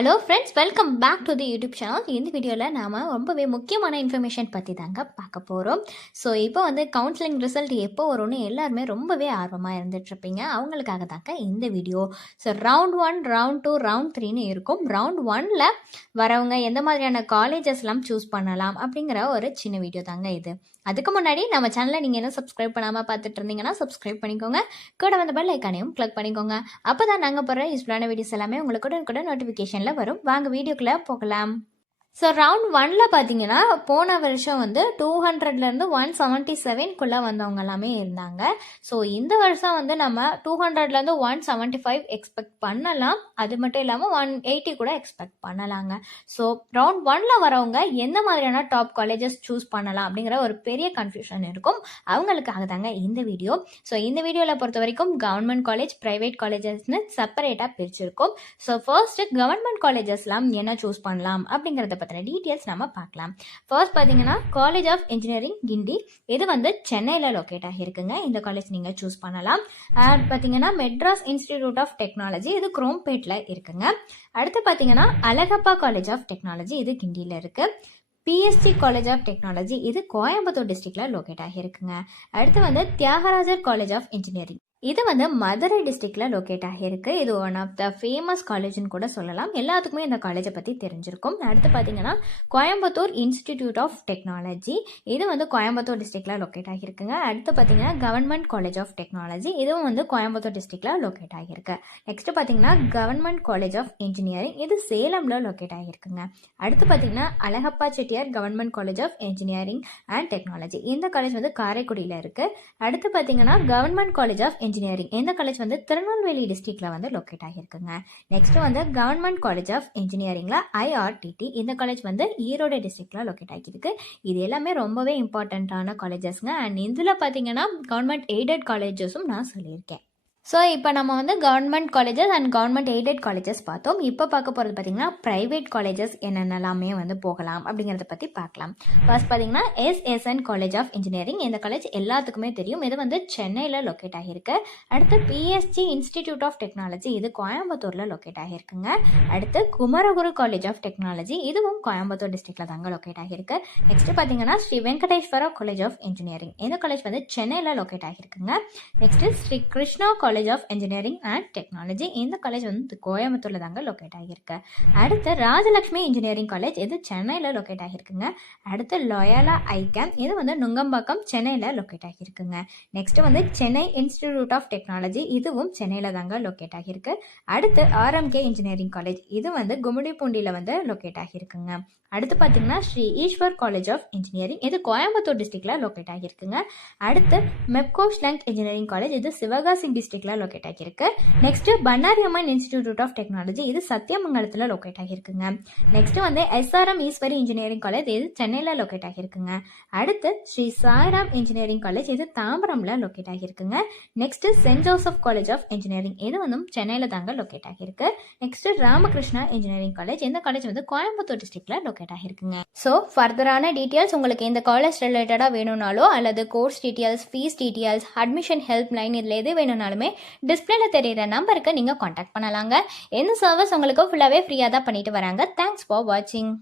Hello friends, welcome back to the YouTube channel. இந்த வீடியோவில் நாம் ரொம்பவே முக்கியமான இன்ஃபர்மேஷன் பற்றி தாங்க பார்க்க போகிறோம். ஸோ இப்போ கவுன்சிலிங் ரிசல்ட் எப்போ வரும்னு எல்லாருமே ரொம்பவே ஆர்வமாக இருந்துகிட்ருப்பீங்க. அவங்களுக்காக தாங்க இந்த video. So round 1, round 2, round 3ன்னு இருக்கும். ரவுண்ட் 1ல் வரவங்க எந்த மாதிரியான காலேஜஸ்லாம் சூஸ் பண்ணலாம் அப்படிங்கிற ஒரு சின்ன வீடியோ தாங்க இது. அதுக்கு முன்னாடி நம்ம சேனலை நீங்கள் என்ன சப்ஸ்கிரைப் பண்ணாமல் பார்த்துட்டு இருந்தீங்கன்னா சப்ஸ்கிரைப் பண்ணிக்கோங்க. கூட வந்த பெல் ஐக்கானையும் கிளிக் பண்ணிக்கோங்க. அப்போ தான் நாங்கள் போகிற யூஸ்ஃபுல்லான வீடியோஸ் எல்லாமே உங்களுக்கு கூட நோட்டிஃபிகேஷனில் வரும். வாங்க வீடியோக்குள்ளே போகலாம். ஸோ ரவுண்ட் 1ல் பார்த்தீங்கன்னா போன வருஷம் 200லேருந்து 177க்குள்ளே வந்தவங்க எல்லாமே இருந்தாங்க. ஸோ இந்த வருஷம் நம்ம 200லேருந்து 175 எக்ஸ்பெக்ட் பண்ணலாம். அது மட்டும் இல்லாமல் 180 கூட எக்ஸ்பெக்ட் பண்ணலாங்க. ஸோ ரவுண்ட் 1ல் வரவங்க எந்த மாதிரியான டாப் காலேஜஸ் சூஸ் பண்ணலாம் அப்படிங்கிற ஒரு பெரிய கன்ஃபியூஷன் இருக்கும். அவங்களுக்காக தாங்க இந்த வீடியோ. ஸோ இந்த வீடியோவில் பொறுத்த வரைக்கும் கவர்மெண்ட் காலேஜ், ப்ரைவேட் காலேஜஸ்னு செப்பரேட்டாக பிரிச்சிருக்கோம். ஸோ ஃபர்ஸ்ட்டு கவர்மெண்ட் காலேஜஸ்லாம் என்ன சூஸ் பண்ணலாம் அப்படிங்கிறத பற்றின டீட்டெயில்ஸ் நம்ம பார்க்கலாம். ஃபர்ஸ்ட் பார்த்தீங்கன்னா காலேஜ் ஆஃப் இன்ஜினியரிங் கிண்டி. இது சென்னையில் லொக்கேட் ஆகியிருக்குங்க. இந்த காலேஜ் நீங்கள் சூஸ் பண்ணலாம். பார்த்தீங்கன்னா மெட்ராஸ் இன்ஸ்டிடியூட் ஆஃப் டெக்னாலஜி, இது குரோம்பேட்டில் இருக்குங்க. அடுத்து பார்த்தீங்கன்னா அழகப்பா காலேஜ் ஆஃப் டெக்னாலஜி, இது கிண்டியில் இருக்கு. பிஎஸ்சி காலேஜ் ஆஃப் டெக்னாலஜி, இது கோயம்புத்தூர் டிஸ்ட்ரிக்டில் லொக்கேட் ஆகியிருக்குங்க. அடுத்து தியாகராஜர் காலேஜ் ஆஃப் இன்ஜினியரிங், இது மதுரை டிஸ்ட்ரிக்டில் லொக்கேட் ஆகியிருக்கு. இது ஒன் ஆஃப் த ஃபேமஸ் காலேஜ்னு கூட சொல்லலாம். எல்லாத்துக்குமே இந்த காலேஜை பற்றி தெரிஞ்சிருக்கும். அடுத்து பார்த்தீங்கன்னா கோயம்புத்தூர் இன்ஸ்டிடியூட் ஆஃப் டெக்னாலஜி, இது கோயம்புத்தூர் டிஸ்ட்ரிக்டில் லொக்கேட் ஆகியிருக்குங்க. அடுத்து பார்த்தீங்கன்னா கவர்மெண்ட் காலேஜ் ஆஃப் டெக்னாலஜி, இதுவும் கோயம்புத்தூர் டிஸ்ட்ரிக்டில் லொக்கேட் ஆகியிருக்கு. நெக்ஸ்ட் பார்த்தீங்கன்னா கவர்மெண்ட் காலேஜ் ஆஃப் இன்ஜினியரிங், இது சேலமில் லொக்கேட் ஆகியிருக்குங்க. அடுத்து பார்த்தீங்கன்னா Alagappa Chettiar government college of engineering and technology, இந்த காலேஜ் காரைக்குடியில் இருக்குது. அடுத்து பார்த்தீங்கன்னா கவர்மெண்ட் காலேஜ் ஆஃப் இன்ஜினியரிங், இந்த காலேஜ் திருநெல்வேலி டிஸ்ட்ரிக்ட்ல லொக்கேட் ஆகியிருக்குங்க. நெக்ஸ்ட் கவர்மெண்ட் காலேஜ் ஆஃப் இன்ஜினியரிங்ல ஐஆர்டிடி, இந்த காலேஜ் ஈரோடு டிஸ்ட்ரிக்ட்ல லொக்கேட் ஆகியிருக்கு. இது எல்லாமே ரொம்பவே இம்பார்ட்டண்ட்டான காலேஜஸ்ங்க. அண்ட் இதில் பார்த்தீங்கன்னா கவர்மெண்ட் எய்டட் காலேஜஸும் நான் சொல்லியிருக்கேன். ஸோ இப்போ நம்ம government colleges and government aided colleges பார்த்தோம். இப்போ பார்க்க போகிறது பார்த்தீங்கன்னா ப்ரைவேட் காலேஜஸ் என்னென்னலாமே போகலாம் அப்படிங்கிறத பற்றி பார்க்கலாம். ஃபர்ஸ்ட் பார்த்தீங்கன்னா எஸ்எஸ்என் காலேஜ் ஆஃப் இன்ஜினியரிங், இந்த காலேஜ் எல்லாத்துக்குமே தெரியும். இது சென்னையில் லொக்கேட் ஆகியிருக்கு. அடுத்து பிஎஸ்சி இன்ஸ்டிடியூட் ஆஃப் டெக்னாலஜி, இது கோயம்புத்தூரில் லொக்கேட் ஆகியிருக்குங்க. அடுத்து குமரகுரு காலேஜ் ஆஃப் டெக்னாலஜி, இதுவும் கோயம்புத்தூர் டிஸ்ட்ரிக்டில் தாங்க லொக்கேட் ஆகியிருக்கு. நெக்ஸ்ட் பார்த்தீங்கன்னா Shri Venkateswara college of engineering, இந்த காலேஜ் சென்னையில் லொக்கேட் ஆகியிருக்குங்க. Next Shri Krishna college of engineering and technology, இந்த காலேஜ் கோயம்புத்தூர்ல தாங்க லொக்கேட் ஆகியிருக்கு. அடுத்து ராஜலட்சுமி இன்ஜினியரிங் காலேஜ், இது சென்னையில் லொக்கேட் ஆகியிருக்குங்க. அடுத்து லோயாலா ஐகேம், இது நுங்கம்பாக்கம் சென்னையில் லொக்கேட் ஆகியிருக்குங்க. Next Chennai institute of technology, இதுவும் சென்னையில் தாங்க லொக்கேட் ஆகியிருக்கு. அடுத்து ஆர்எம்கே இன்ஜினியரிங் காலேஜ், இது கும்மிடிப்பூண்டியில் லொக்கேட் ஆகியிருக்குங்க. அடுத்து பார்த்தீங்கன்னா Sri Eshwar college of engineering, இது கோயம்புத்தூர் டிஸ்ட்ரிக்ட்ல லொக்கேட் ஆகியிருக்குங்க. அடுத்து மெப்கோஷ் லங்க் இன்ஜினியரிங் காலேஜ், இது சிவகாசி டிஸ்ட்ரிக்ட்ல லொக்கேட் ஆகியிருக்கு. Next Bannari Amman institute of technology, இது சத்தியமங்கலத்தில் லொக்கேட் ஆகியிருக்குங்க. Next SRM Easwari engineering college, இது சென்னையில் லொக்கேட் ஆகியிருக்குங்க. அடுத்து ஸ்ரீ சாய்ராம் இன்ஜினியரிங் காலேஜ், இது தாம்பரம்ல லொக்கேட் ஆகியிருக்குங்க. Next saint Joseph college of engineering, இது சென்னையில் தாங்க லொக்கேட் ஆகியிருக்கு. நெக்ஸ்ட் ராமகிருஷ்ணா இன்ஜினியரிங் காலேஜ், இந்த காலேஜ் கோயம்புத்தூர் டிஸ்ட்ரிக்ட்ல லொக்கேட் ஆகியிருக்குங்க. ஸோ ஃபர்தரான டீட்டெயில்ஸ் உங்களுக்கு இந்த காலேஜ் ரிலேட்டடாக வேணும்னாலோ அல்லது course details, fee details, admission help line, இதில் எது வேணும்னாலுமே டிஸ்பிளேல தெரியுற நம்பருக்கு நீங்கள் காண்டாக்ட் பண்ணலாங்க. இந்த சர்வீஸ் உங்களுக்கு ஃபுல்லாகவே ஃப்ரீயாக தான் பண்ணிட்டு வராங்க. தேங்க்ஸ் ஃபார் வாட்சிங்.